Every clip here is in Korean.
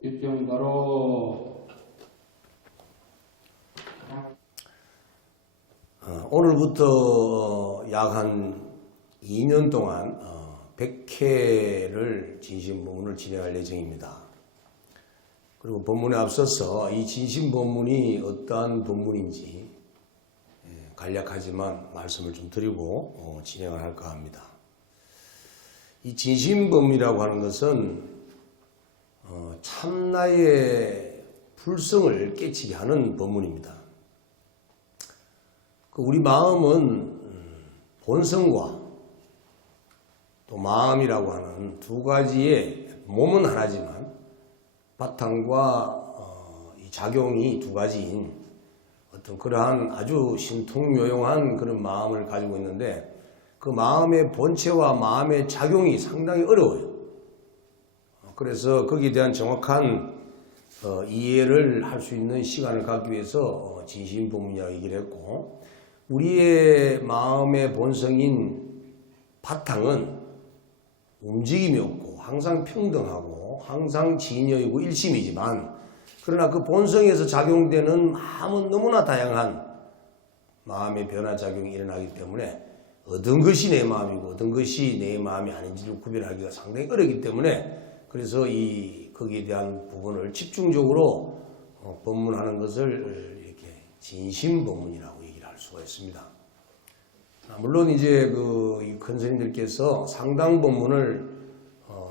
일정가로 오늘부터 약 한 2년 동안 100회를 진심법문을 진행할 예정입니다. 그리고 법문에 앞서서 이 진심법문이 어떠한 법문인지 간략하지만 말씀을 좀 드리고 진행을 할까 합니다. 이 진심법문이라고 하는 것은 참나의 불성을 깨치게 하는 법문입니다. 우리 마음은 본성과 또 마음이라고 하는 두 가지의 몸은 하나지만 바탕과 이 작용이 두 가지인 어떤 그러한 아주 신통묘용한 그런 마음을 가지고 있는데 그 마음의 본체와 마음의 작용이 상당히 어려워요. 그래서 거기에 대한 정확한 이해를 할 수 있는 시간을 갖기 위해서 진심법문이라고 얘기를 했고, 우리의 마음의 본성인 바탕은 움직임이 없고 항상 평등하고 항상 진여이고 일심이지만, 그러나 그 본성에서 작용되는 마음은 너무나 다양한 마음의 변화작용이 일어나기 때문에 어떤 것이 내 마음이고 어떤 것이 내 마음이 아닌지를 구별하기가 상당히 어렵기 때문에, 그래서 거기에 대한 부분을 집중적으로 법문하는 것을 이렇게 진심법문이라고 얘기를 할 수가 있습니다. 물론 이제 큰 스님들께서 상당법문을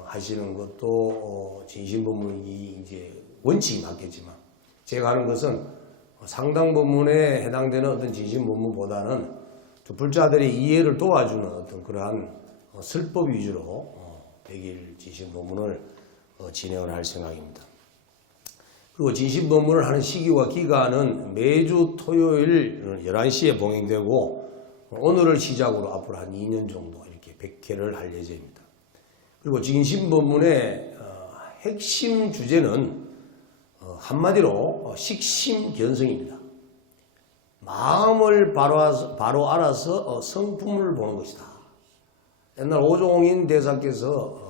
하시는 것도 진심법문이 이제 원칙이 맞겠지만, 제가 하는 것은 상당법문에 해당되는 어떤 진심법문보다는 불자들의 이해를 도와주는 어떤 그러한 설법 위주로 100일 진심법문을 진행을 할 생각입니다. 그리고 진심법문을 하는 시기와 기간은 매주 토요일 11시에 봉행되고, 오늘을 시작으로 앞으로 한 2년 정도 이렇게 100회를 할 예정입니다. 그리고 진심법문의 핵심 주제는 한마디로 식심견성입니다. 마음을 바로 알아서 성품을 보는 것이다. 옛날 오종인 대사께서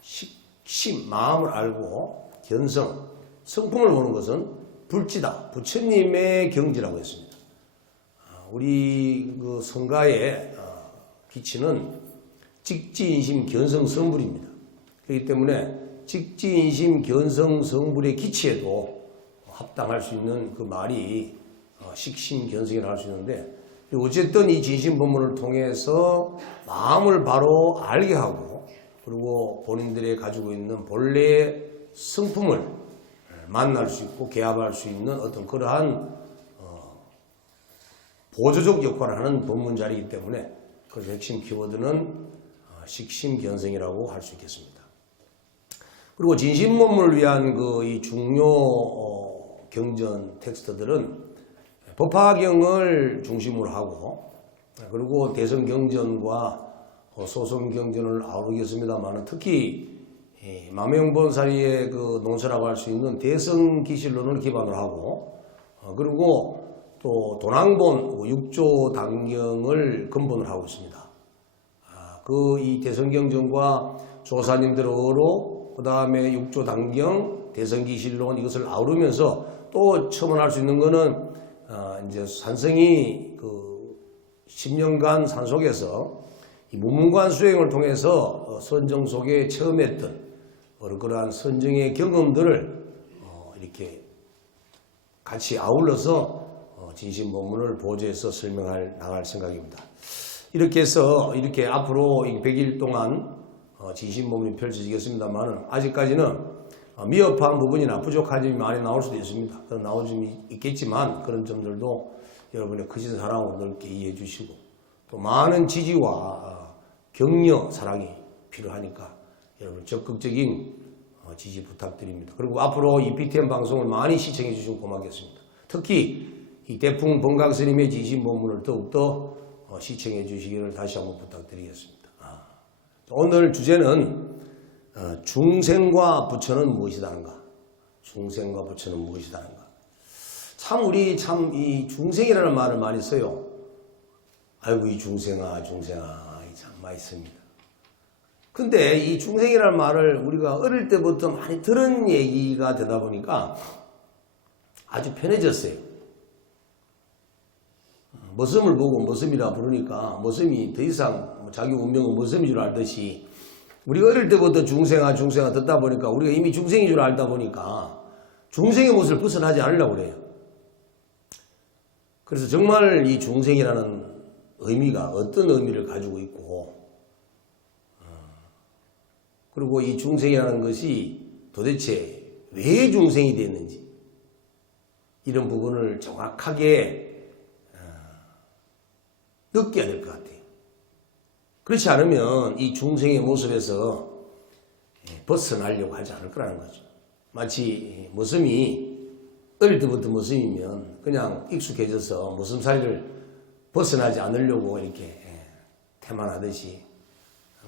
식심, 마음을 알고 견성, 성품을 보는 것은 불지다, 부처님의 경지라고 했습니다. 우리 성가의 기치는 직지인심 견성 성불입니다. 그렇기 때문에 직지인심 견성 성불의 기치에도 합당할 수 있는 그 말이 식심견성이라고 할 수 있는데, 어쨌든 이 진심법문을 통해서 마음을 바로 알게 하고, 그리고 본인들이 가지고 있는 본래의 성품을 만날 수 있고 개합할 수 있는 어떤 그러한 보조적 역할을 하는 법문 자리이기 때문에, 그래서 핵심 키워드는 식심견성이라고 할 수 있겠습니다. 그리고 진심법문을 위한 이 중요 경전 텍스트들은 법화경을 중심으로 하고, 그리고 대성경전과 소성경전을 아우르겠습니다만, 특히 마명본사리의 논설라고 할 수 있는 대성기실론을 기반으로 하고, 그리고 또 도낭본 육조당경을 근본으로 하고 있습니다. 이 대성경전과 조사님들어로 그 다음에 육조당경, 대성기실론 이것을 아우르면서 또 첨언할 수 있는 것은 이제 산성이 10년간 산속에서 이 무문관 수행을 통해서 선정 속에 체험했던 그러한 선정의 경험들을 이렇게 같이 아울러서 진심법문을 보조해서 나갈 생각입니다. 이렇게 해서 이렇게 앞으로 100일 동안 진심법문이 펼쳐지겠습니다만, 아직까지는 미흡한 부분이나 부족한 점이 많이 나올 수도 있습니다. 그런 나올 점이 있겠지만, 그런 점들도 여러분의 크신 사랑으로 넓게 이해해 주시고, 또 많은 지지와 격려, 사랑이 필요하니까 여러분 적극적인 지지 부탁드립니다. 그리고 앞으로 이 BTN 방송을 많이 시청해 주시면 고맙겠습니다. 특히 이 대풍 번각 스님의 진심법문을 더욱더 시청해 주시기를 다시 한번 부탁드리겠습니다. 오늘 주제는 중생과 부처는 무엇이다는가? 중생과 부처는 무엇이다는가? 우리 이 중생이라는 말을 많이 써요. 아이고 이 중생아 참 많이 씁니다. 근데 이 중생이라는 말을 우리가 어릴 때부터 많이 들은 얘기가 되다 보니까 아주 편해졌어요. 머슴을 보고 머슴이라 부르니까 머슴이 더 이상 자기 운명은 머슴인 줄 알듯이 우리가 어릴 때부터 중생아 듣다 보니까 우리가 이미 중생인 줄 알다 보니까 중생의 모습을 벗어나지 않으려고 그래요. 그래서 정말 이 중생이라는 의미가 어떤 의미를 가지고 있고 그리고 이 중생이라는 것이 도대체 왜 중생이 됐는지 이런 부분을 정확하게 느껴야 될 것 같아요. 그렇지 않으면 이 중생의 모습에서 벗어나려고 하지 않을 거라는 거죠. 마치 머슴이 어릴 때부터 머슴이면 그냥 익숙해져서 머슴살이를 벗어나지 않으려고 이렇게 태만하듯이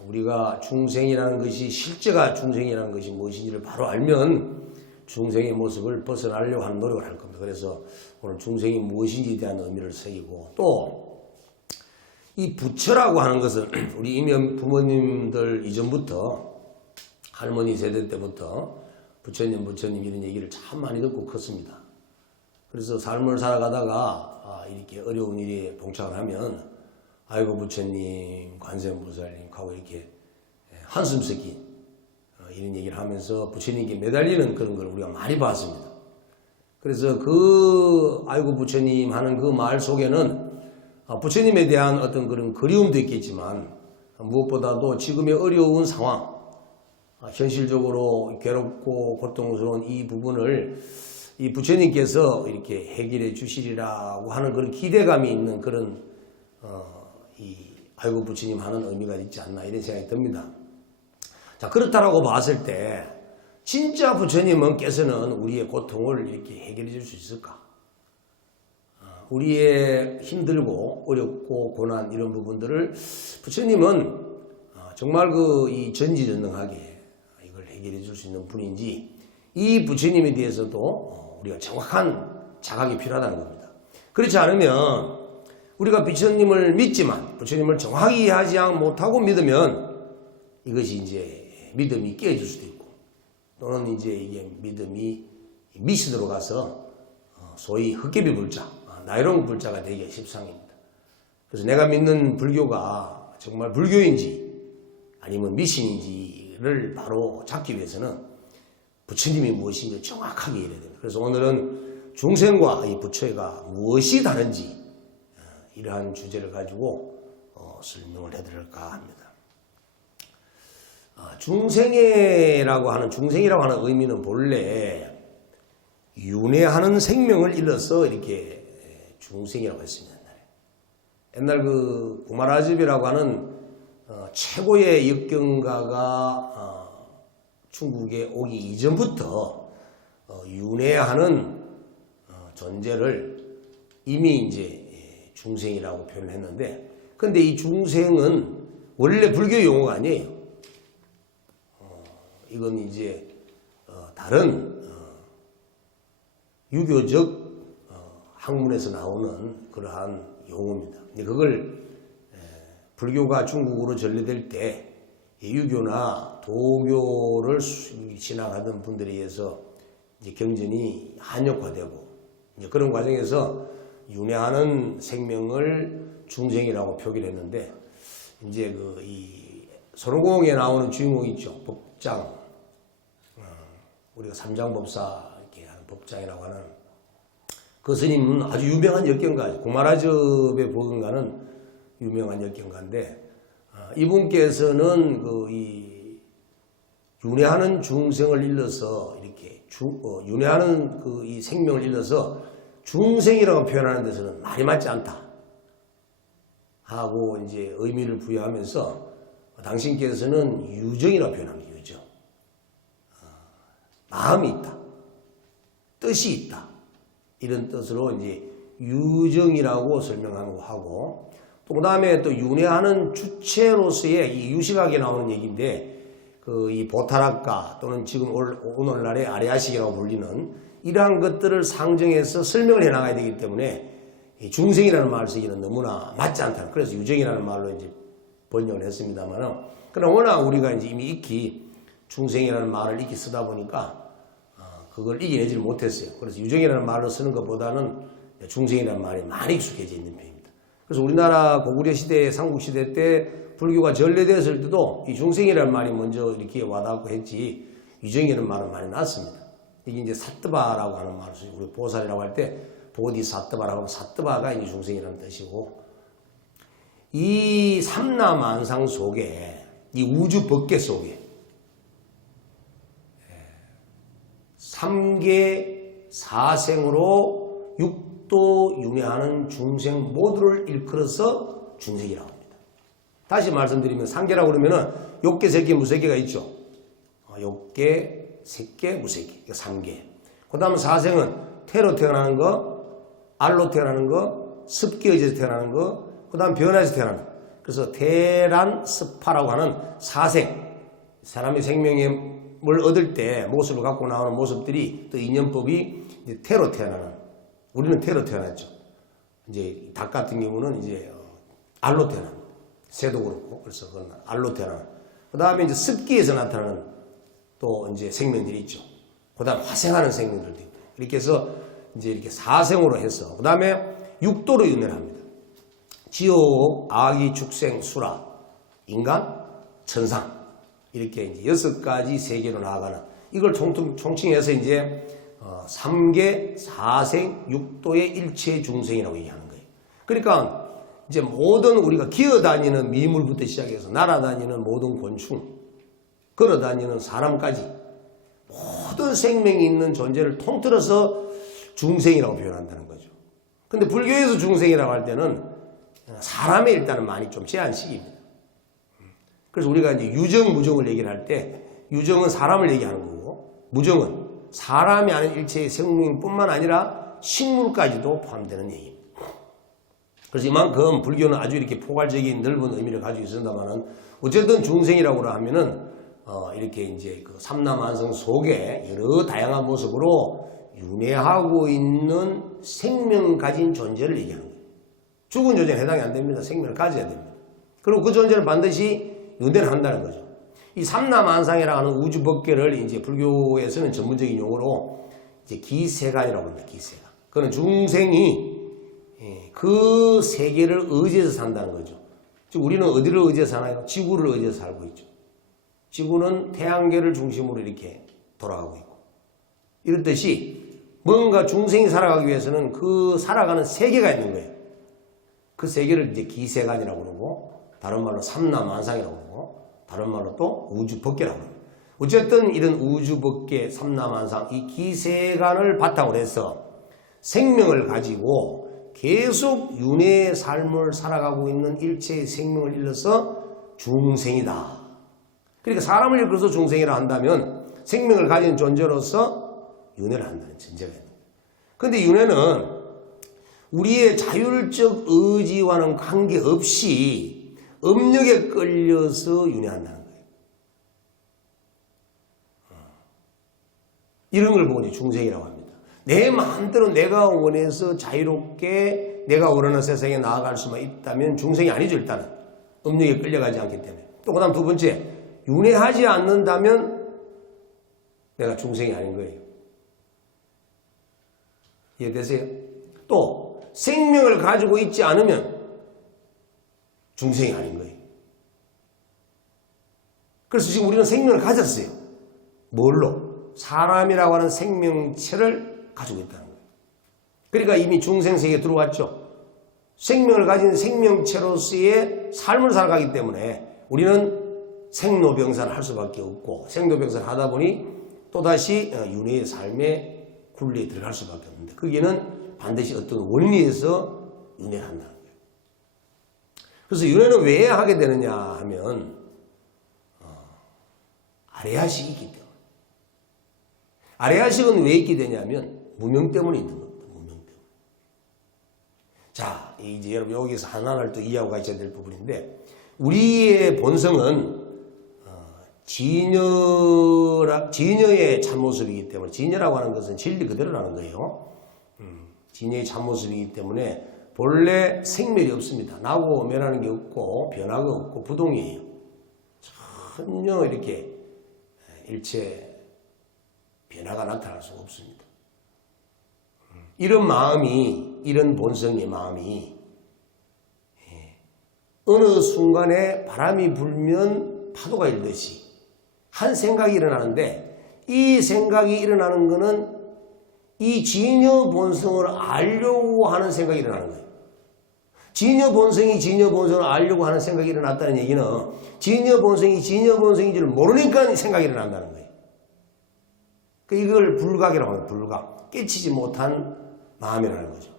우리가 중생이라는 것이 실제가 중생이라는 것이 무엇인지를 바로 알면 중생의 모습을 벗어나려고 하는 노력을 할 겁니다. 그래서 오늘 중생이 무엇인지에 대한 의미를 새기고 또 이 부처라고 하는 것은 우리 이미 부모님들 이전부터 할머니 세대 때부터 부처님 이런 얘기를 참 많이 듣고 컸습니다. 그래서 삶을 살아가다가 이렇게 어려운 일에 봉착을 하면 아이고 부처님 관세음보살님 하고 이렇게 한숨 섞인 이런 얘기를 하면서 부처님께 매달리는 그런 걸 우리가 많이 봤습니다. 그래서 그 아이고 부처님 하는 그 말 속에는 부처님에 대한 어떤 그런 그리움도 있겠지만 무엇보다도 지금의 어려운 상황, 현실적으로 괴롭고 고통스러운 이 부분을 이 부처님께서 이렇게 해결해 주시리라고 하는 그런 기대감이 있는 그런 이 아이고 부처님 하는 의미가 있지 않나 이런 생각이 듭니다. 자, 그렇다라고 봤을 때 진짜 부처님께서는 우리의 고통을 이렇게 해결해 줄 수 있을까? 우리의 힘들고 어렵고 고난 이런 부분들을 부처님은 정말 이 전지전능하게 이걸 해결해 줄 수 있는 분인지 이 부처님에 대해서도 우리가 정확한 자각이 필요하다는 겁니다. 그렇지 않으면 우리가 부처님을 믿지만 부처님을 정확히 이해하지 못하고 믿으면 이것이 이제 믿음이 깨질 수도 있고 또는 이제 이게 믿음이 미신으로 가서 소위 헛개비 불자, 나이롱 불자가 되기가 십상입니다. 그래서 내가 믿는 불교가 정말 불교인지 아니면 미신인지를 바로 잡기 위해서는 부처님이 무엇인지 정확하게 이해해야 됩니다. 그래서 오늘은 중생과 이 부처가 무엇이 다른지 이러한 주제를 가지고 설명을 해드릴까 합니다. 중생이라고 하는 의미는 본래 윤회하는 생명을 일러서 이렇게 중생이라고 했습니다. 옛날 그 구마라집이라고 하는 최고의 역경가가 중국에 오기 이전부터 윤회하는 존재를 이미 이제 중생이라고 표현을 했는데, 근데 이 중생은 원래 불교 용어가 아니에요. 이건 이제 다른 유교적 학문에서 나오는 그러한 용어입니다. 그걸 불교가 중국으로 전래될 때 유교나 도교를 신앙하던 분들에 의해서 이제 경전이 한역화되고 이제 그런 과정에서 윤회하는 생명을 중생이라고 표기를 했는데, 이제 이 손오공에 나오는 주인공 있죠. 법장, 우리가 삼장법사 이렇게 하는 법장이라고 하는 그 스님은 아주 유명한 역경가, 구마라접의 법원가는 유명한 역경가인데, 이분께서는 이 윤회하는 중생을 일러서 이렇게 윤회하는 이 생명을 일러서 중생이라고 표현하는 데서는 말이 맞지 않다 하고 이제 의미를 부여하면서 당신께서는 유정이라고 표현합니다. 유정. 마음이 있다. 뜻이 있다. 이런 뜻으로 이제 유정이라고 설명하고, 또 그다음에 또 윤회하는 주체로서의 이 유식학에 나오는 얘기인데, 이 보타락가 또는 지금 오늘날의 아리아식이라고 불리는 이러한 것들을 상정해서 설명을 해 나가야 되기 때문에 이 중생이라는 말을 쓰기는 너무나 맞지 않다. 그래서 유정이라는 말로 이제 번역을 했습니다만, 그러나 워낙 우리가 이제 이미 익히 중생이라는 말을 익히 쓰다 보니까 그걸 이겨내지를 못했어요. 그래서 유정이라는 말을 쓰는 것보다는 중생이라는 말이 많이 익숙해져 있는 편입니다. 그래서 우리나라 고구려 시대, 삼국시대 때 불교가 전래되었을 때도 이 중생이라는 말이 먼저 이렇게 와닿고 했지, 유정이라는 말은 많이 났습니다. 이게 이제 사뜨바라고 하는 말을 쓰죠. 우리 보살이라고 할 때 보디 사뜨바라고 하면 사뜨바가 이제 중생이라는 뜻이고, 이 삼라만상 속에, 이 우주 법계 속에 삼계 사생으로 육도 윤회하는 중생 모두를 일컬어서 중생이라고 합니다. 다시 말씀드리면 삼계라고 그러면은 욕계, 색계, 무색계가 있죠. 욕계, 색계, 무색계, 삼계. 그 다음에 사생은 태로 태어나는 거, 알로 태어나는 거, 습기에 의해서 태어나는 거, 그 다음 변화에서 태어나는 거. 그래서 태란, 습파라고 하는 사생, 사람의 생명을 얻을 때 모습을 갖고 나오는 모습들이, 또 인연법이 이제 태로 태어나는, 우리는 태로 태어났죠. 이제 닭 같은 경우는 이제 알로 태어납니다. 새도 그렇고, 그래서 그건 알로 태어나는. 그 다음에 이제 습기에서 나타나는 또 이제 생명들이 있죠. 그 다음 화생하는 생명들도 있고. 이렇게 해서 이제 이렇게 사생으로 해서, 그 다음에 육도로 윤회를 합니다. 지옥, 아기, 축생, 수라, 인간, 천상. 이렇게 이제 6가지 세계로 나아가는, 이걸 총칭해서 이제 3계, 4생, 6도의 일체 중생이라고 얘기하는 거예요. 그러니까 이제 모든 우리가 기어다니는 미물부터 시작해서 날아다니는 모든 곤충, 걸어다니는 사람까지 모든 생명이 있는 존재를 통틀어서 중생이라고 표현한다는 거죠. 근데 불교에서 중생이라고 할 때는 사람의 일단은 많이 좀 제한식입니다. 그래서 우리가 이제 유정, 무정을 얘기를 할 때, 유정은 사람을 얘기하는 거고, 무정은 사람이 아닌 일체의 생명뿐만 아니라 식물까지도 포함되는 얘기입니다. 그래서 이만큼 불교는 아주 이렇게 포괄적인 넓은 의미를 가지고 있습니다만은, 어쨌든 중생이라고 하면은 이렇게 이제 그 삼라만상 속에 여러 다양한 모습으로 윤회하고 있는 생명 가진 존재를 얘기하는 거예요. 죽은 존재는 해당이 안 됩니다. 생명을 가져야 됩니다. 그리고 그 존재는 반드시 윤회를 한다는 거죠. 이 삼라만상이라고 하는 우주 법계를 이제 불교에서는 전문적인 용어로 이제 기세간이라고 합니다. 기세간. 그는 중생이 그 세계를 의지해서 산다는 거죠. 즉 우리는 어디를 의지해서 사나요? 지구를 의지해서 살고 있죠. 지구는 태양계를 중심으로 이렇게 돌아가고 있고, 이렇듯이 뭔가 중생이 살아가기 위해서는 그 살아가는 세계가 있는 거예요. 그 세계를 이제 기세간이라고 그러고, 다른 말로 삼라만상이라고 그러고, 다른 말로 또 우주법계라고 합니다. 어쨌든 이런 우주법계, 삼라만상, 이 기세간을 바탕으로 해서 생명을 가지고 계속 윤회의 삶을 살아가고 있는 일체의 생명을 일러서 중생이다. 그러니까 사람을 일컬어서 중생이라 한다면 생명을 가진 존재로서 윤회를 한다는 전제가 있는 거예요. 그런데 윤회는 우리의 자율적 의지와는 관계없이 업력에 끌려서 윤회한다는 거예요. 이런 걸 보고 이제 중생이라고 합니다. 내 마음대로 내가 원해서 자유롭게 내가 원하는 세상에 나아갈 수만 있다면 중생이 아니죠. 일단은 업력에 끌려가지 않기 때문에. 또 그 다음 두 번째, 윤회하지 않는다면 내가 중생이 아닌 거예요. 이해되세요? 또 생명을 가지고 있지 않으면 중생이 아닌 거예요. 그래서 지금 우리는 생명을 가졌어요. 뭘로? 사람이라고 하는 생명체를 가지고 있다는 거예요. 그러니까 이미 중생세계에 들어왔죠. 생명을 가진 생명체로서의 삶을 살아가기 때문에 우리는 생로병사를 할 수밖에 없고, 생로병사를 하다 보니 또다시 윤회의 삶의 굴레에 들어갈 수밖에 없는데, 거기에는 반드시 어떤 원리에서 윤회를 한다는 거예요. 그래서 윤회는 왜 하게 되느냐 하면 아레아식이 있기 때문에. 아레아식은 왜 있게 되냐면 무명 때문에 있는 겁니다. 무명 때문에. 자, 이제 여러분 여기서 하나를 또 이해하고 가셔야 될 부분인데, 우리의 본성은 진여의 참모습이기 때문에, 진여라고 하는 것은 진리 그대로라는 거예요. 진여의 참모습이기 때문에 본래 생멸이 없습니다. 나고 멸하는 게 없고 변화가 없고 부동이에요. 전혀 이렇게 일체 변화가 나타날 수가 없습니다. 이런 마음이, 이런 본성의 마음이 어느 순간에 바람이 불면 파도가 일듯이 한 생각이 일어나는데, 이 생각이 일어나는 것은 이 진여 본성을 알려고 하는 생각이 일어나는 거예요. 진여 본성이 진여 본성을 알려고 하는 생각이 일어났다는 얘기는 진여 본성이 진여 본성인 줄 모르니까 생각이 일어난다는 거예요. 이걸 불각이라고 합니다. 불각. 깨치지 못한 마음이라는 거죠.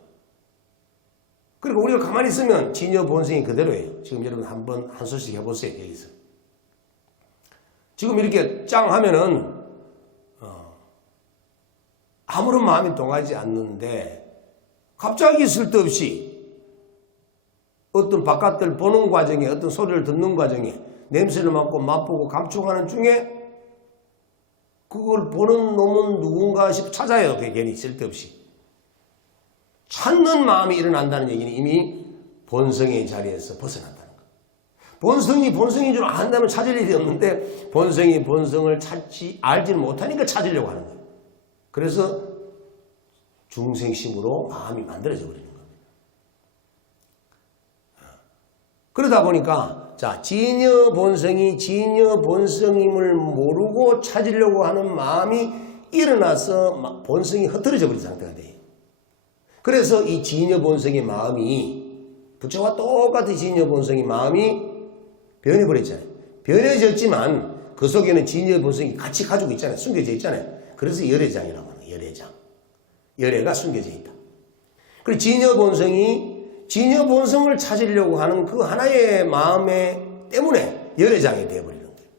그리고 우리가 가만히 있으면 진여 본성이 그대로예요. 지금 여러분 한번 한 소씩 해보세요. 여기서. 지금 이렇게 짱 하면은 아무런 마음이 동하지 않는데 갑자기 쓸데없이 어떤 바깥을 보는 과정에, 어떤 소리를 듣는 과정에 냄새를 맡고 맛보고 감촉하는 중에 그걸 보는 놈은 누군가 싶어 찾아요. 괜히 쓸데없이. 찾는 마음이 일어난다는 얘기는 이미 본성의 자리에서 벗어난다는 거예요. 본성이 본성인 줄 안다면 찾을 일이 없는데 본성이 본성을 알지 못하니까 찾으려고 하는 거예요. 그래서 중생심으로 마음이 만들어져 버리는 겁니다. 그러다 보니까 진여 본성이 진여 본성임을 모르고 찾으려고 하는 마음이 일어나서 본성이 흩어져 버린 상태가 돼요. 그래서 이 진여 본성의 마음이 부처와 똑같은 진여 본성의 마음이 변해버렸잖아요. 변해졌지만 그 속에는 진여 본성이 같이 가지고 있잖아요. 숨겨져 있잖아요. 그래서 열애장이라고 하는 거예요. 열애장. 열애가 숨겨져 있다. 그리고 진여 본성이 진여 본성을 찾으려고 하는 그 하나의 마음에 때문에 열애장이 되어버리는 거예요.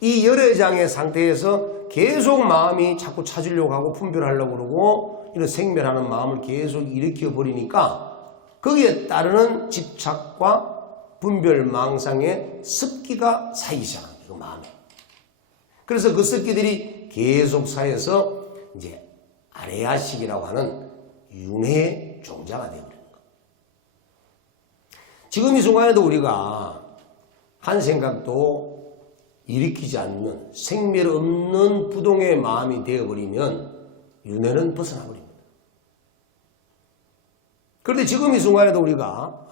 이 열애장의 상태에서 계속 마음이 자꾸 찾으려고 하고 분별하려고 그러고 이런 생멸하는 마음을 계속 일으켜버리니까 거기에 따르는 집착과 분별망상의 습기가 쌓이기 시작합니다. 그 마음에. 그래서 그 습기들이 계속 쌓여서 이제 아레야식이라고 하는 윤회의 종자가 되어버리는 거예요. 지금 이 순간에도 우리가 한 생각도 일으키지 않는 생멸 없는 부동의 마음이 되어버리면 윤회는 벗어나 버립니다. 그런데 지금 이 순간에도 우리가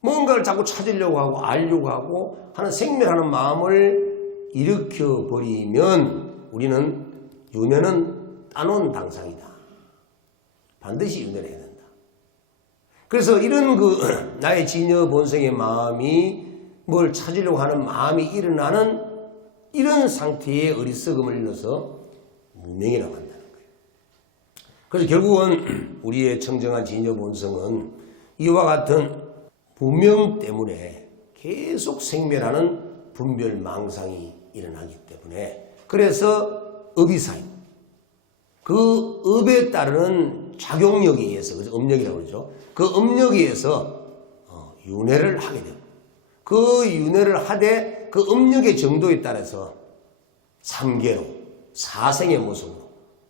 뭔가를 자꾸 찾으려고 하고 알려고 하고 하는 생멸하는 마음을 일으켜버리면 우리는 윤회는 따놓은 당상이다. 반드시 윤회를 해야 된다. 그래서 이런 나의 진여 본성의 마음이 뭘 찾으려고 하는 마음이 일어나는 이런 상태의 어리석음을 일러서 무명이라고 한다는 거예요. 그래서 결국은 우리의 청정한 진여 본성은 이와 같은 무명 때문에 계속 생멸하는 분별망상이 일어나기 때문에 그래서 업이 쌓이고 그 업에 따르는 작용력에 의해서 그래서 업력이라고 그러죠. 그 업력에 의해서 윤회를 하게 되고 그 윤회를 하되 그 업력의 정도에 따라서 3계로 4생의 모습으로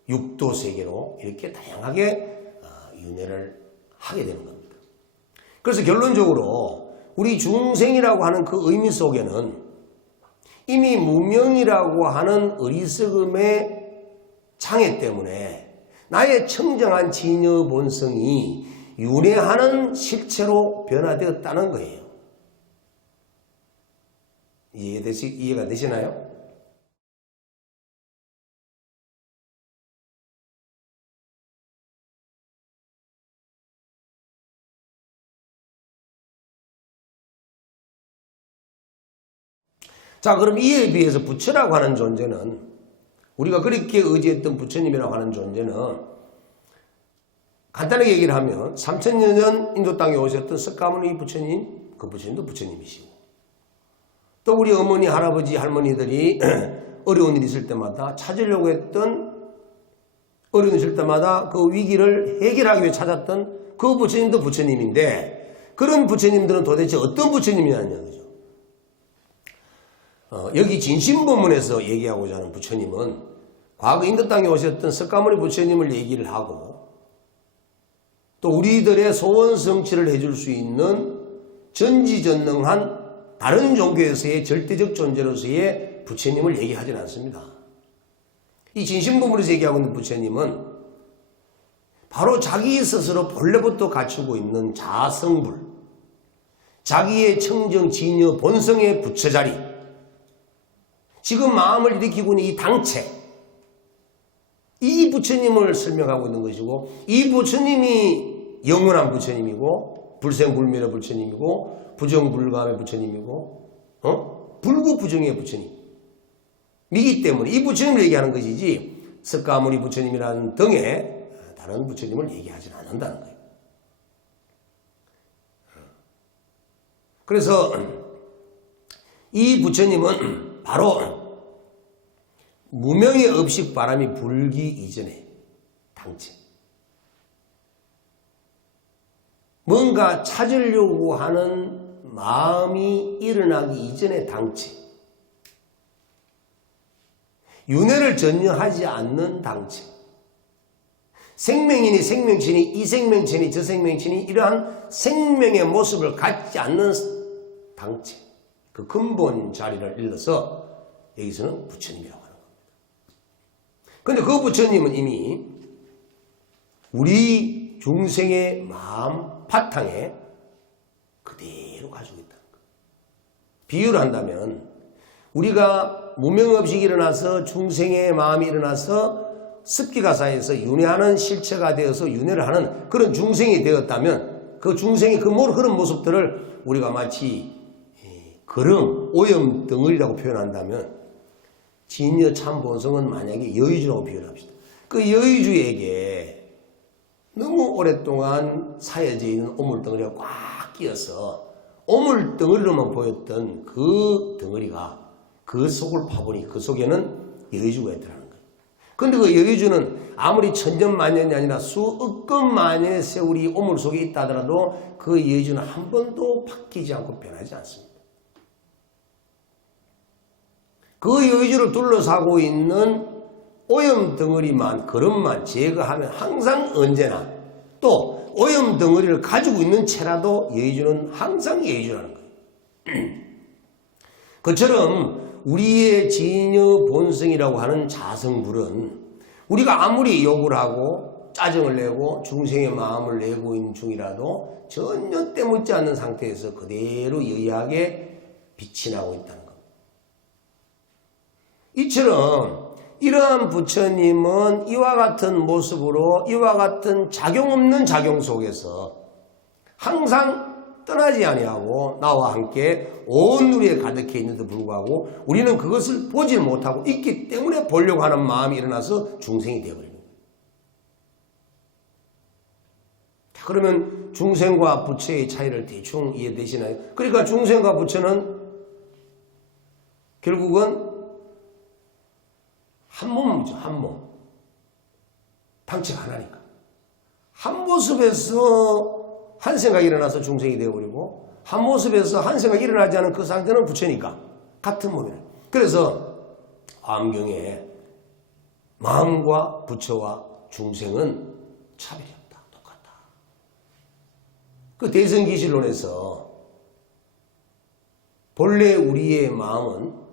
6도 세계로 이렇게 다양하게 윤회를 하게 되는 겁니다. 그래서 결론적으로 우리 중생이라고 하는 그 의미 속에는 이미 무명이라고 하는 어리석음의 장애 때문에 나의 청정한 진여 본성이 윤회하는 실체로 변화되었다는 거예요. 이해가 되시나요? 자, 그럼 이에 비해서 부처라고 하는 존재는 우리가 그렇게 의지했던 부처님이라고 하는 존재는 간단하게 얘기를 하면 3000여 년 인도 땅에 오셨던 석가모니 부처님, 그 부처님도 부처님이시고 또 우리 어머니, 할아버지, 할머니들이 어려운 일이 있을 때마다 찾으려고 했던 어려운 일이 있을 때마다 그 위기를 해결하기 위해 찾았던 그 부처님도 부처님인데 그런 부처님들은 도대체 어떤 부처님이냐는 거죠. 여기 진심본문에서 얘기하고자 하는 부처님은 과거 인도 땅에 오셨던 석가모니 부처님을 얘기를 하고 또 우리들의 소원 성취를 해줄 수 있는 전지전능한 다른 종교에서의 절대적 존재로서의 부처님을 얘기하지는 않습니다. 이 진심부문에서 얘기하고 있는 부처님은 바로 자기 스스로 본래부터 갖추고 있는 자성불, 자기의 청정 진여 본성의 부처자리, 지금 마음을 일으키고 있는 이 당체, 이 부처님을 설명하고 있는 것이고, 이 부처님이 영원한 부처님이고 불생불멸의 부처님이고 부정불감의 부처님이고 불구부정의 부처님이기 때문에 이 부처님을 얘기하는 것이지 석가모니 부처님이라는 등의 다른 부처님을 얘기하지 않는다는 거예요. 그래서 이 부처님은 바로 무명의 업식 바람이 불기 이전에 당체, 뭔가 찾으려고 하는 마음이 일어나기 이전의 당체, 윤회를 전혀 하지 않는 당체, 생명이니 생명체니 이 생명체니 저 생명체니 이러한 생명의 모습을 갖지 않는 당체, 그 근본 자리를 일러서 여기서는 부처님이라고 하는 겁니다. 그런데 그 부처님은 이미 우리 중생의 마음 바탕에 그대로 가지고 있다는 거예요. 비유를 한다면 우리가 무명업식이 일어나서 중생의 마음이 일어나서 습기가 쌓여서 윤회하는 실체가 되어서 윤회를 하는 그런 중생이 되었다면 그 중생의 그런 모습들을 우리가 마치 거름, 오염 덩어리라고 표현한다면 진여 참 본성은 만약에 여의주라고 표현합시다. 그 여의주에게 너무 오랫동안 사여져 있는 오물덩어리가 꽉 끼어서 오물덩어리로만 보였던 그 덩어리가 그 속을 파보니 그 속에는 여의주가 있더라는 거예요. 그런데 그 여의주는 아무리 천년만년이 아니라 수억건만년의 세월이 오물 속에 있다 하더라도 그 여의주는 한 번도 바뀌지 않고 변하지 않습니다. 그 여의주를 둘러싸고 있는 오염덩어리만, 그릇만 제거하면 항상 언제나 또 오염덩어리를 가지고 있는 채라도 여의주는 항상 여의주라는 거예요. 그처럼 우리의 진여 본성이라고 하는 자성불은 우리가 아무리 욕을 하고 짜증을 내고 중생의 마음을 내고 있는 중이라도 전혀 때묻지 않는 상태에서 그대로 여의하게 빛이 나고 있다는 겁니다. 이처럼 이러한 부처님은 이와 같은 모습으로 이와 같은 작용 없는 작용 속에서 항상 떠나지 아니하고 나와 함께 온 누리에 가득해 있는데도 불구하고 우리는 그것을 보지 못하고 있기 때문에 보려고 하는 마음이 일어나서 중생이 되어버리는 거예요. 자, 그러면 중생과 부처의 차이를 대충 이해되시나요? 그러니까 중생과 부처는 결국은 한 몸이죠. 한 몸. 당체가 하나니까. 한 모습에서 한 생각이 일어나서 중생이 되어버리고 한 모습에서 한 생각이 일어나지 않은 그 상태는 부처니까 같은 몸이라. 그래서 암경에 마음과 부처와 중생은 차별이 없다. 똑같다. 그 대성기실론에서 본래 우리의 마음은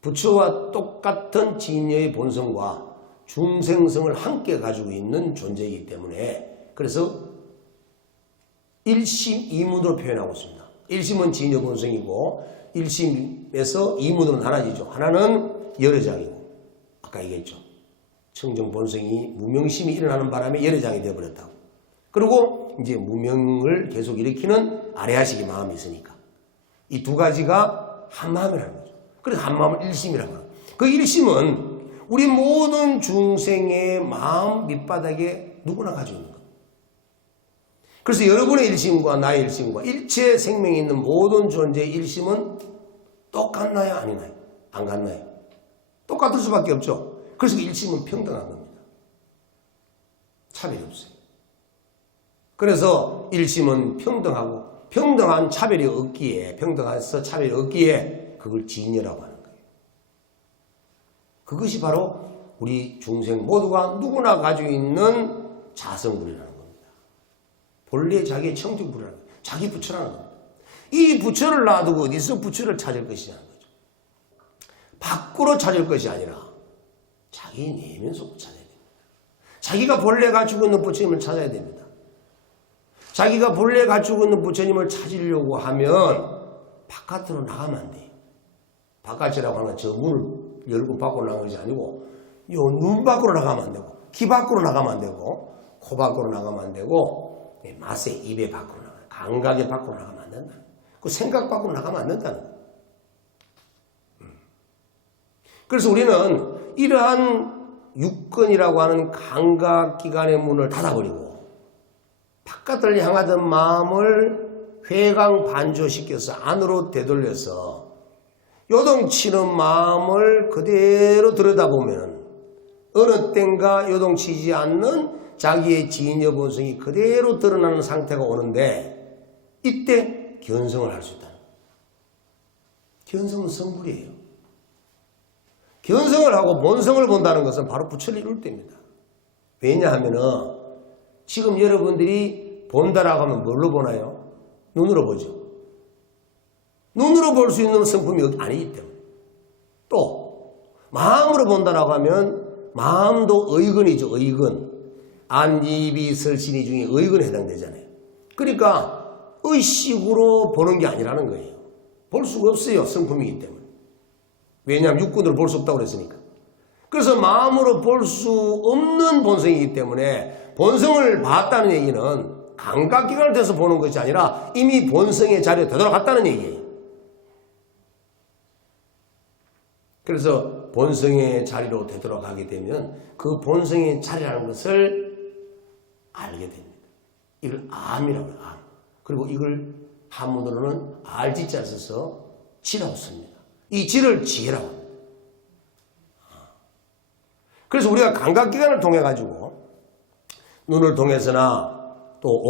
부처와 똑같은 진여의 본성과 중생성을 함께 가지고 있는 존재이기 때문에 그래서 일심이문으로 표현하고 있습니다. 일심은 진여 본성이고 일심에서 이문으로 나눠지죠. 하나는 열애장이고 아까 얘기했죠. 청정 본성이 무명심이 일어나는 바람에 열애장이 되어버렸다고. 그리고 이제 무명을 계속 일으키는 아레아식의 마음이 있으니까 이 두 가지가 한 마음이라는 거죠. 그래서 한 마음을 일심이라고 합니다. 그 일심은 우리 모든 중생의 마음 밑바닥에 누구나 가지고 있는 겁니다. 그래서 여러분의 일심과 나의 일심과 일체 생명이 있는 모든 존재의 일심은 똑같나요? 아니나요? 안 같나요? 똑같을 수밖에 없죠. 그래서 그 일심은 평등한 겁니다. 차별이 없어요. 그래서 일심은 평등하고 평등한 차별이 없기에 평등해서 차별이 없기에 그걸 진여라고 하는 거예요. 그것이 바로 우리 중생 모두가 누구나 가지고 있는 자성불이라는 겁니다. 본래 자기의 청중부라는 거예요. 자기 부처라는 겁니다. 이 부처를 놔두고 어디서 부처를 찾을 것이냐는 거죠. 밖으로 찾을 것이 아니라 자기 내면 속으로 찾아야 됩니다. 자기가 본래 가지고 있는 부처님을 찾아야 됩니다. 자기가 본래 가지고 있는 부처님을 찾으려고 하면 바깥으로 나가면 안 돼요. 바깥이라고 하는 저 문을 열고 밖으로 나가는 것이 아니고 요 눈 밖으로 나가면 안 되고 귀 밖으로 나가면 안 되고 코 밖으로 나가면 안 되고 맛의 입의 밖으로 나가요. 감각의 밖으로 나가면 안 된다. 그 생각 밖으로 나가면 안 된다는 거예요. 그래서 우리는 이러한 육근이라고 하는 감각기관의 문을 닫아버리고 바깥을 향하던 마음을 회광반조시켜서 안으로 되돌려서 요동치는 마음을 그대로 들여다보면 어느 땐가 요동치지 않는 자기의 진여 본성이 그대로 드러나는 상태가 오는데 이때 견성을 할 수 있다는 거예요. 견성은 성불이에요. 견성을 하고 본성을 본다는 것은 바로 부처를 이룰 때입니다. 왜냐하면 지금 여러분들이 본다라고 하면 뭘로 보나요? 눈으로 보죠. 눈으로 볼 수 있는 성품이 아니기 때문에. 또 마음으로 본다라고 하면 마음도 의근이죠. 의근. 안이비 설신이 중에 의근에 해당되잖아요. 그러니까 의식으로 보는 게 아니라는 거예요. 볼 수가 없어요. 성품이기 때문에. 왜냐하면 육군으로 볼 수 없다고 그랬으니까. 그래서 마음으로 볼 수 없는 본성이기 때문에 본성을 봤다는 얘기는 감각기관을 돼서 보는 것이 아니라 이미 본성의 자리에 되돌아갔다는 얘기예요. 그래서 본성의 자리로 되돌아가게 되면 그 본성의 자리라는 것을 알게 됩니다. 이걸 암이라고 해요. 암. 그리고 이걸 한문으로는 알지자 써서 지라고 씁니다. 이 지를 지혜라고 합니다. 그래서 우리가 감각기관을 통해 가지고 눈을 통해서나 또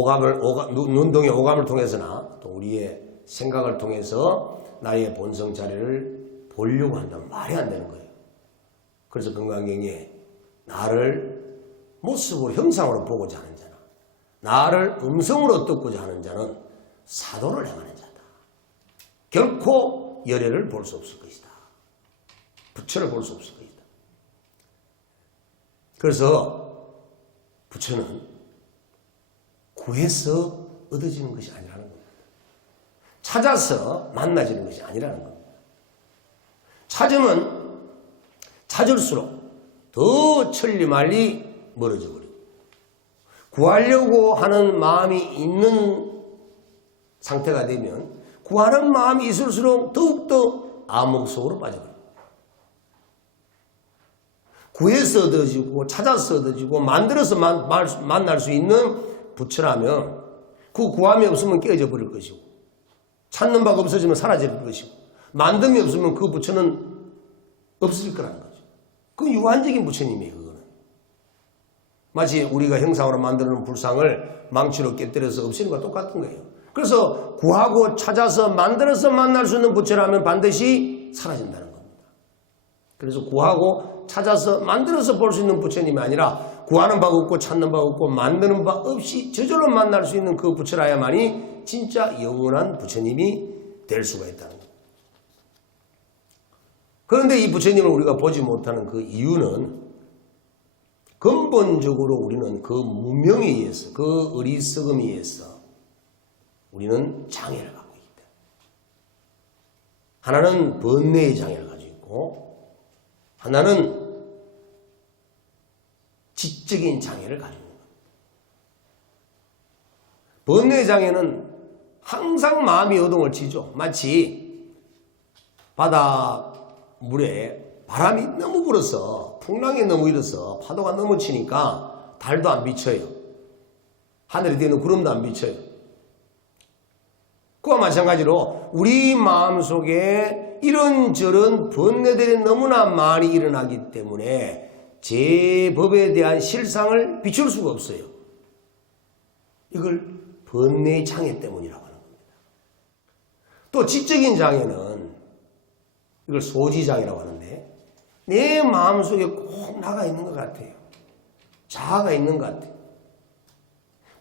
눈동의 오감을 통해서나 또 우리의 생각을 통해서 나의 본성 자리를 보려고 한다면 말이 안 되는 거예요. 그래서 금강경에 나를 모습으로 형상으로 보고자 하는 자나 나를 음성으로 듣고자 하는 자는 사도를 행하는 자다. 결코 열애를 볼 수 없을 것이다. 부처를 볼 수 없을 것이다. 그래서 부처는 구해서 얻어지는 것이 아니라는 겁니다. 찾아서 만나지는 것이 아니라는 겁니다. 찾으면 찾을수록 더 천리말리 멀어져 버리고 구하려고 하는 마음이 있는 상태가 되면 구하는 마음이 있을수록 더욱더 암흑 속으로 빠져버립니다. 구해서 얻어지고 찾아서 얻어지고 만들어서 만날 수 있는 부처라면 그 구함이 없으면 깨어져 버릴 것이고 찾는 바가 없어지면 사라질 것이고 만듦이 없으면 그 부처는 없어질 거라는 거죠. 그 유한적인 부처님이에요. 그거는. 마치 우리가 형상으로 만드는 불상을 망치로 깨뜨려서 없애는 것과 똑같은 거예요. 그래서 구하고 찾아서 만들어서 만날 수 있는 부처라면 반드시 사라진다는 겁니다. 그래서 구하고 찾아서 만들어서 볼 수 있는 부처님이 아니라 구하는 바 없고 찾는 바 없고 만드는 바 없이 저절로 만날 수 있는 그 부처라야만이 진짜 영원한 부처님이 될 수가 있다는 겁니다. 그런데 이 부처님을 우리가 보지 못하는 그 이유는 근본적으로 우리는 그 무명에 의해서 그 어리석음에 의해서 우리는 장애를 갖고 있다. 하나는 번뇌의 장애를 가지고 있고 하나는 지적인 장애를 가지고 있는 겁니다. 번뇌의 장애는 항상 마음이 요동을 치죠. 마치 바닷물에 바람이 너무 불어서 풍랑이 너무 일어서 파도가 너무 치니까 달도 안 비쳐요. 하늘에 뛰는 구름도 안 비쳐요. 그와 마찬가지로 우리 마음속에 이런저런 번뇌들이 너무나 많이 일어나기 때문에 제 법에 대한 실상을 비출 수가 없어요. 이걸 번뇌의 장애 때문이라고 하는 겁니다. 또 지적인 장애는 이걸 소지장애라고 하는데 내 마음속에 꼭 나가 있는 것 같아요. 자아가 있는 것 같아요.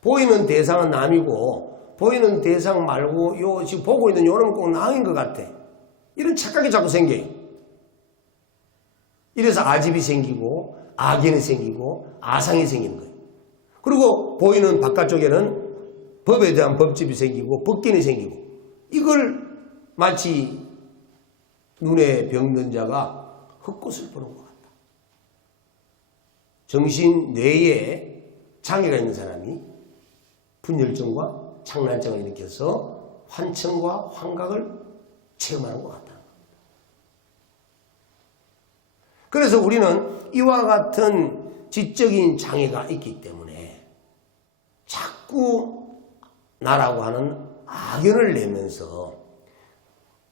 보이는 대상은 남이고 보이는 대상 말고 요 지금 보고 있는 요놈은 꼭 남인 것 같아. 이런 착각이 자꾸 생겨요. 이래서 아집이 생기고 악인이 생기고 아상이 생기는 거예요. 그리고 보이는 바깥쪽에는 법에 대한 법집이 생기고 법견이 생기고 이걸 마치 눈에 병든 자가 헛것을 보는 것 같다. 정신 뇌에 장애가 있는 사람이 분열증과 창난증을 일으켜서 환청과 환각을 체험하는 것 같다. 그래서 우리는 이와 같은 지적인 장애가 있기 때문에 자꾸 나라고 하는 악연을 내면서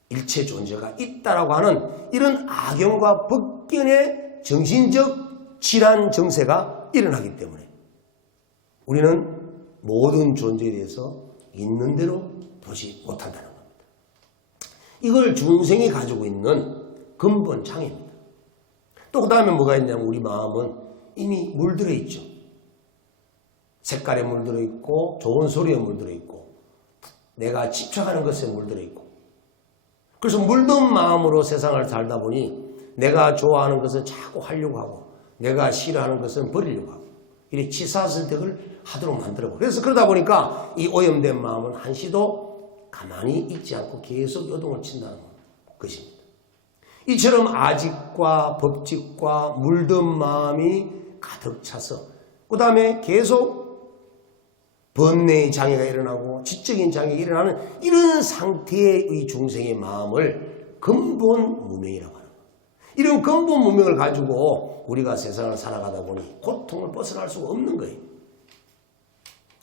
일체 존재가 있다라고 하는 이런 악연과 법견의 정신적 질환 정세가 일어나기 때문에 우리는 모든 존재에 대해서 있는 대로 보지 못한다는 겁니다. 이걸 중생이 가지고 있는 근본 장애입니다. 또 그 다음에 뭐가 있냐면 우리 마음은 이미 물들어 있죠. 색깔에 물들어 있고 좋은 소리에 물들어 있고 내가 집착하는 것에 물들어 있고 그래서 물든 마음으로 세상을 살다 보니 내가 좋아하는 것은 자꾸 하려고 하고 내가 싫어하는 것은 버리려고 하고 이렇게 치사선택을 하도록 만들어버려. 그래서 그러다 보니까 이 오염된 마음은 한시도 가만히 있지 않고 계속 요동을 친다는 것입니다. 이처럼 아직과 법칙과 물든 마음이 가득 차서 그 다음에 계속 번뇌의 장애가 일어나고 지적인 장애가 일어나는 이런 상태의 중생의 마음을 근본 무명이라고 하는 거예요. 이런 근본 무명을 가지고 우리가 세상을 살아가다 보니 고통을 벗어날 수가 없는 거예요.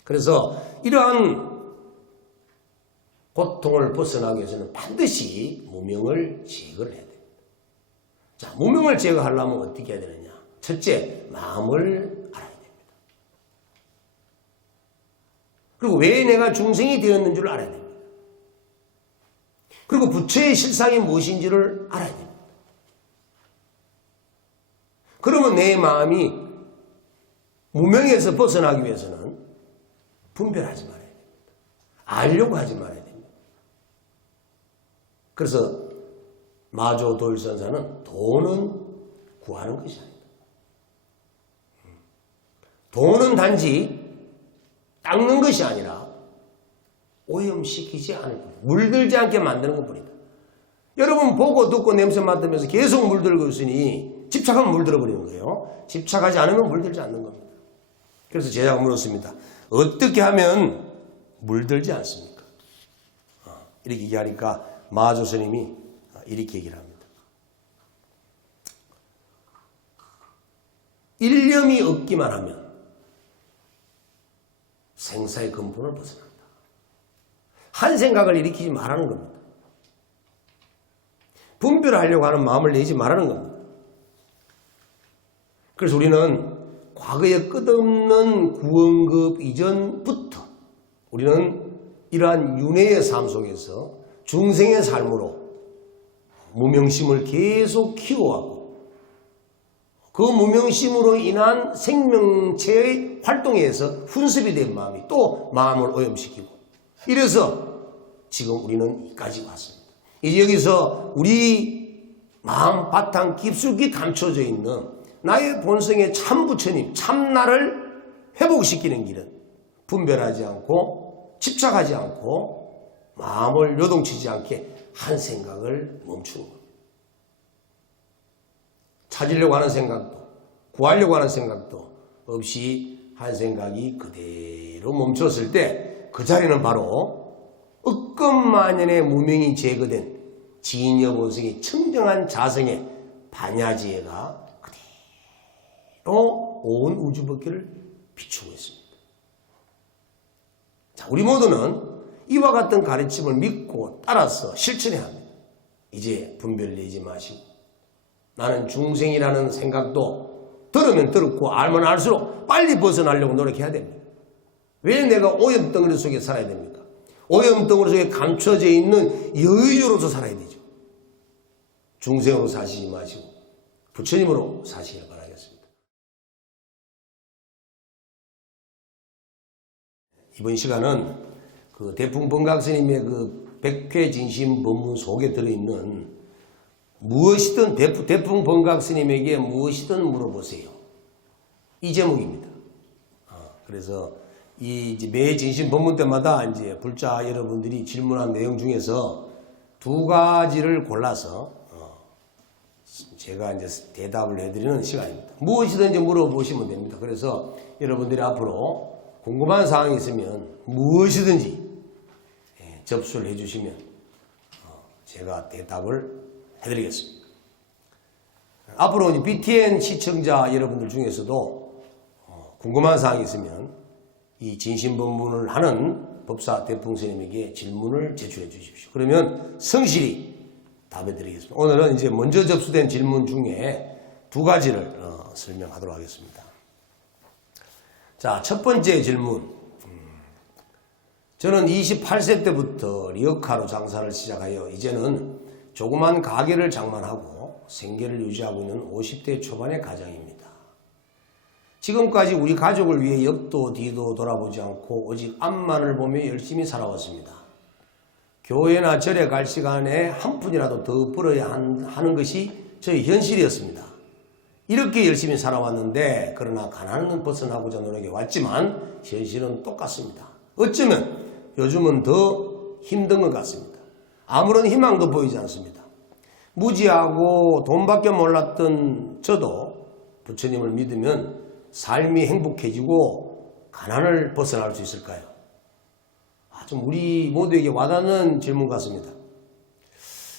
그래서 이러한 고통을 벗어나기 위해서는 반드시 무명을 제거를 해야 됩니다. 자, 무명을 제거하려면 어떻게 해야 되느냐? 첫째, 마음을 알아야 됩니다. 그리고 왜 내가 중생이 되었는 줄 알아야 됩니다. 그리고 부처의 실상이 무엇인지를 알아야 됩니다. 그러면 내 마음이 무명에서 벗어나기 위해서는 분별하지 말아야 됩니다. 알려고 하지 말아야 됩니다. 그래서 마조 도일선사는 돈은 구하는 것이 아니다. 돈은 단지 닦는 것이 아니라 오염시키지 않을 뿐이다. 물들지 않게 만드는 것뿐이다. 여러분 보고 듣고 냄새 맡으면서 계속 물들고 있으니 집착하면 물들어 버리는 거예요. 집착하지 않으면 물들지 않는 겁니다. 그래서 제자가 물었습니다. 어떻게 하면 물들지 않습니까? 이렇게 얘기하니까 마조 스님이 이렇게 얘기를 합니다. 일념이 없기만 하면 생사의 근본을 벗어난다. 한 생각을 일으키지 말라는 겁니다. 분별하려고 하는 마음을 내지 말라는 겁니다. 그래서 우리는 과거의 끝없는 구원급 이전부터 우리는 이러한 윤회의 삶 속에서 중생의 삶으로 무명심을 계속 키워왔고 그 무명심으로 인한 생명체의 활동에 의해서 훈습이 된 마음이 또 마음을 오염시키고 이래서 지금 우리는 여기까지 왔습니다. 이제 여기서 우리 마음 바탕 깊숙이 감춰져 있는 나의 본성의 참 부처님, 참 나를 회복시키는 길은 분별하지 않고 집착하지 않고 마음을 요동치지 않게 한 생각을 멈추는 겁니다. 찾으려고 하는 생각도 구하려고 하는 생각도 없이 한 생각이 그대로 멈췄을 때 그 자리는 바로 억건만연의 무명이 제거된 진여본성의 청정한 자성의 반야지혜가 그대로 온 우주법계를 비추고 있습니다. 자, 우리 모두는 이와 같은 가르침을 믿고 따라서 실천해야 합니다. 이제 분별 내지 마시고 나는 중생이라는 생각도 들으면 들었고 알면 알수록 빨리 벗어나려고 노력해야 됩니다. 왜 내가 오염덩어리 속에 살아야 됩니까? 오염덩어리 속에 감춰져 있는 여의주로서 살아야 되죠. 중생으로 사시지 마시고 부처님으로 사시길 바랍니다. 이번 시간은 그 대풍 번각 스님의 그 백회진심 법문 속에 들어있는 무엇이든 대풍 번각 스님에게 무엇이든 물어보세요. 이 제목입니다. 그래서 매 진심 법문 때마다 이제 불자 여러분들이 질문한 내용 중에서 두 가지를 골라서 제가 이제 대답을 해드리는 시간입니다. 무엇이든지 물어보시면 됩니다. 그래서 여러분들이 앞으로 궁금한 사항이 있으면 무엇이든지 접수를 해주시면 제가 대답을 해드리겠습니다. 앞으로 이제 BTN 시청자 여러분들 중에서도 궁금한 사항이 있으면 이 진심법문을 하는 법사 대풍스님에게 질문을 제출해 주십시오. 그러면 성실히 답해 드리겠습니다. 오늘은 이제 먼저 접수된 질문 중에 두 가지를 설명하도록 하겠습니다. 자, 첫 번째 질문. 저는 28세 때부터 리어카로 장사를 시작하여 이제는 조그만 가게를 장만하고 생계를 유지하고 있는 50대 초반의 가장입니다. 지금까지 우리 가족을 위해 옆도 뒤도 돌아보지 않고 오직 앞만을 보며 열심히 살아왔습니다. 교회나 절에 갈 시간에 한 푼이라도 더 벌어야 하는 것이 저의 현실이었습니다. 이렇게 열심히 살아왔는데 그러나 가난은 벗어나고자 노력해 왔지만 현실은 똑같습니다. 어쩌면 요즘은 더 힘든 것 같습니다. 아무런 희망도 보이지 않습니다. 무지하고 돈밖에 몰랐던 저도 부처님을 믿으면 삶이 행복해지고 가난을 벗어날 수 있을까요? 좀 우리 모두에게 와닿는 질문 같습니다.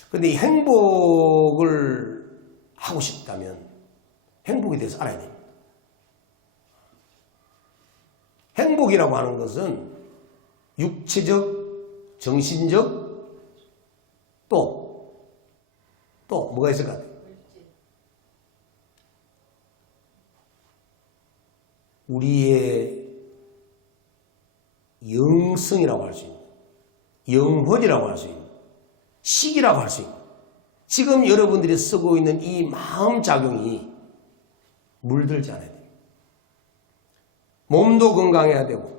그런데 이 행복을 하고 싶다면 행복에 대해서 알아야 됩니다. 행복이라고 하는 것은 육체적, 정신적, 또 뭐가 있을 것 같아요? 우리의 영성이라고 할 수 있는, 영혼이라고 할 수 있는, 식이라고 할 수 있는, 지금 여러분들이 쓰고 있는 이 마음작용이 물들지 않아야 돼요. 몸도 건강해야 되고,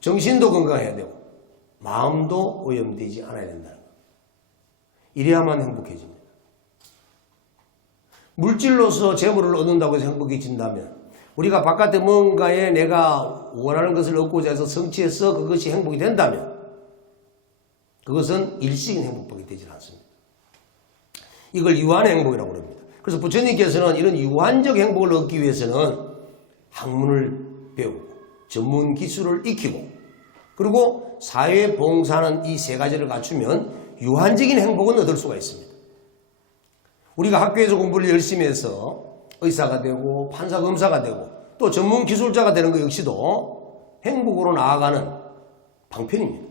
정신도 건강해야 되고, 마음도 오염되지 않아야 된다는 거예요. 이래야만 행복해집니다. 물질로서 재물을 얻는다고 해서 행복해진다면, 우리가 바깥에 뭔가에 내가 원하는 것을 얻고자 해서 성취해서 그것이 행복이 된다면 그것은 일시적인 행복밖에 되지 않습니다. 이걸 유한의 행복이라고 합니다. 그래서 부처님께서는 이런 유한적 행복을 얻기 위해서는 학문을 배우고 전문 기술을 익히고 그리고 사회 봉사하는 이 세 가지를 갖추면 유한적인 행복은 얻을 수가 있습니다. 우리가 학교에서 공부를 열심히 해서 의사가 되고 판사, 검사가 되고 또 전문 기술자가 되는 것 역시도 행복으로 나아가는 방편입니다.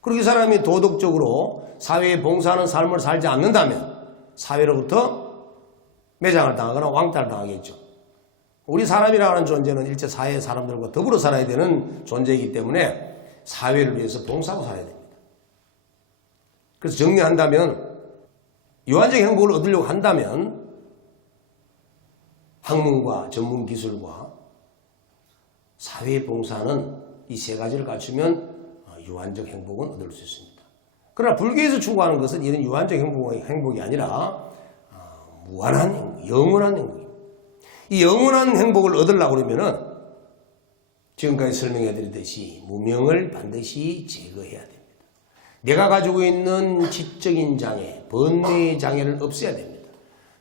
그리고 이 사람이 도덕적으로 사회에 봉사하는 삶을 살지 않는다면 사회로부터 매장을 당하거나 왕따를 당하겠죠. 우리 사람이라는 존재는 일체 사회의 사람들과 더불어 살아야 되는 존재이기 때문에 사회를 위해서 봉사하고 살아야 됩니다. 그래서 정리한다면 유한적 행복을 얻으려고 한다면 학문과 전문 기술과 사회 봉사는 이 세 가지를 갖추면 유한적 행복은 얻을 수 있습니다. 그러나 불교에서 추구하는 것은 이런 유한적 행복이 아니라 무한한 행복, 영원한 행복입니다. 이 영원한 행복을 얻으려고 그러면은 지금까지 설명해 드렸듯이 무명을 반드시 제거해야 됩니다. 내가 가지고 있는 지적인 장애, 번뇌의 장애를 없애야 됩니다.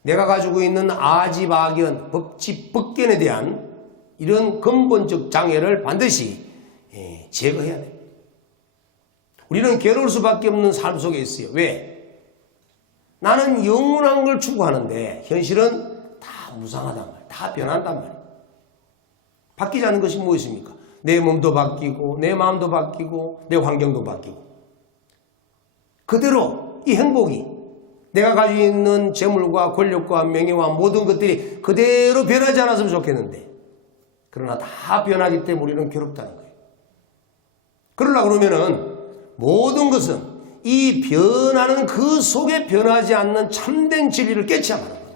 내가 가지고 있는 아지박연, 법치법견에 대한 이런 근본적 장애를 반드시 제거해야 됩니다. 우리는 괴로울 수밖에 없는 삶 속에 있어요. 왜? 나는 영원한 걸 추구하는데 현실은 다 무상하단 말이에요. 다 변한단 말이에요. 바뀌지 않는 것이 무엇입니까? 내 몸도 바뀌고 내 마음도 바뀌고 내 환경도 바뀌고 그대로 이 행복이 내가 가지고 있는 재물과 권력과 명예와 모든 것들이 그대로 변하지 않았으면 좋겠는데 그러나 다 변하기 때문에 우리는 괴롭다는 거예요. 그러려고 그러면은 모든 것은 이 변하는 그 속에 변하지 않는 참된 진리를 깨치야 하는 겁니다.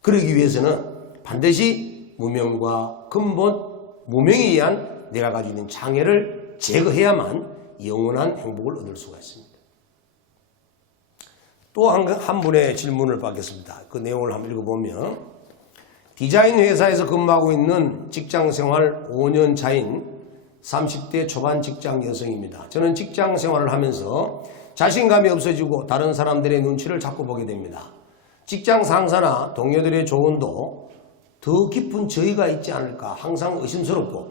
그러기 위해서는 반드시 무명과 근본 무명에 의한 내가 가지고 있는 장애를 제거해야만 영원한 행복을 얻을 수가 있습니다. 또 한 분의 질문을 받겠습니다. 그 내용을 한번 읽어보면, 디자인 회사에서 근무하고 있는 직장생활 5년 차인 30대 초반 직장 여성입니다. 저는 직장 생활을 하면서 자신감이 없어지고 다른 사람들의 눈치를 자꾸 보게 됩니다. 직장 상사나 동료들의 조언도 더 깊은 저의가 있지 않을까 항상 의심스럽고